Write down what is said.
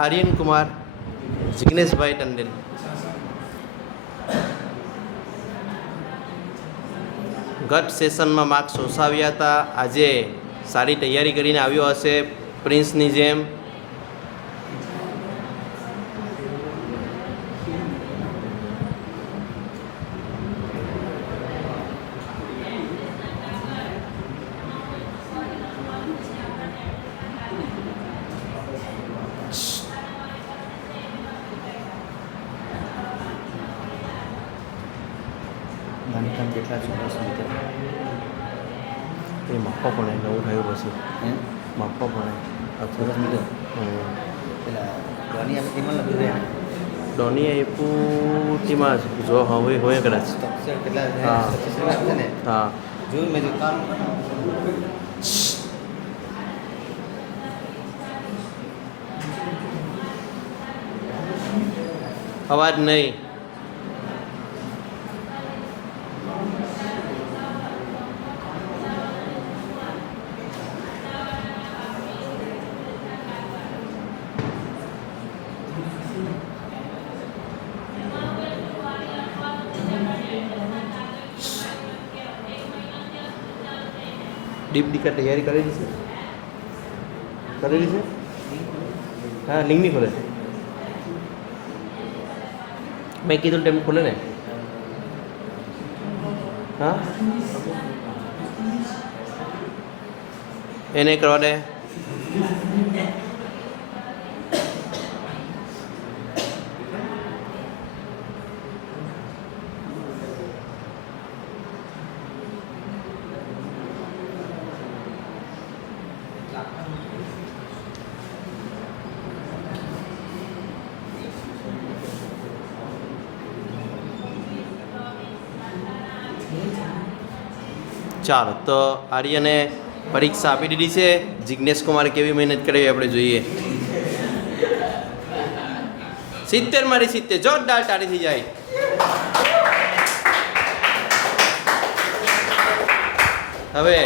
આર્યન કુમાર, જિગ્નેશભાઈ ટંડેલ. ગત સેશનમાં માર્ક્સ ઓછા આવ્યા હતા. આજે સારી તૈયારી કરીને આવ્યો હશે પ્રિન્સની જેમ. બાંધકામ કેટલા ચોરસ મીટર? એ માપવા પડે, નવું થયું પછી માપવા પડે. ચોરસ મીટર પેલા ડોની આવે તેમાં લખ્યું રહે. ડોની આપ્યું તેમાં જો હવે હોય કદાચ. સ્ટ્રક્ચર કેટલા હા. સ્ટ્રક્ચર આપે છે ને હા, જોયું મેં કામ અવાજ નહીં. ડીપ ડીકા તૈયારી કરેલી છે? કરેલી છે? હા, લિંક નહીં ખોલે. મેં કીધું ટેમ ખોલે ને. હા, એને કરવા દે. ચાલો, તો આર્યને પરીક્ષા આપી દીધી છે. જિગ્નેશ કુમારે કેવી મહેનત કરી આપણે જોઈએ. 70 માંથી 70 જોરદાર તાળી થઈ જાય. હવે